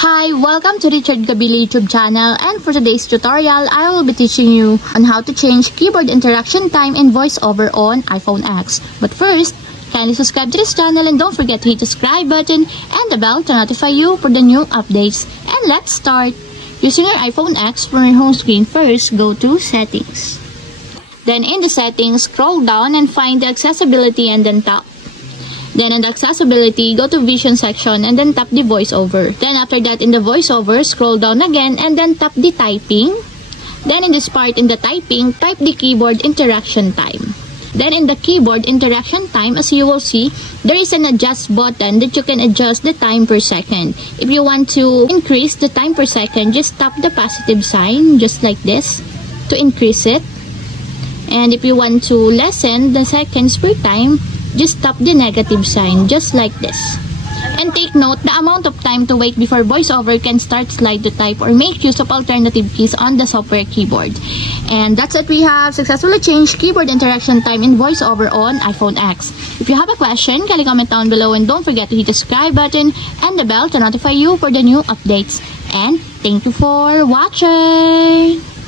Hi, welcome to Richard Gabili YouTube channel, and for today's tutorial, I will be teaching you on how to change keyboard interaction time in voiceover on iPhone X. But first, kindly subscribe to this channel and don't forget to hit the subscribe button and the bell to notify you for the new updates. And let's start! Using your iPhone X, from your home screen, first go to Settings. Then in the Settings, scroll down and find the Accessibility and then tap. Then in the Accessibility, go to Vision section and then tap the voiceover. Then after that, in the voiceover, scroll down again and then tap the typing. Then in this part, in the typing, type the keyboard interaction time. Then in the keyboard interaction time, as you will see, there is an adjust button that you can adjust the time per second. If you want to increase the time per second, just tap the positive sign, just like this, to increase it. And if you want to lessen the seconds per time, just tap the negative sign, just like this. And take note, the amount of time to wait before voiceover can start slide to type or make use of alternative keys on the software keyboard. And that's it, we have successfully changed keyboard interaction time in voiceover on iPhone X. If you have a question, kindly comment down below and don't forget to hit the subscribe button and the bell to notify you for the new updates. And thank you for watching!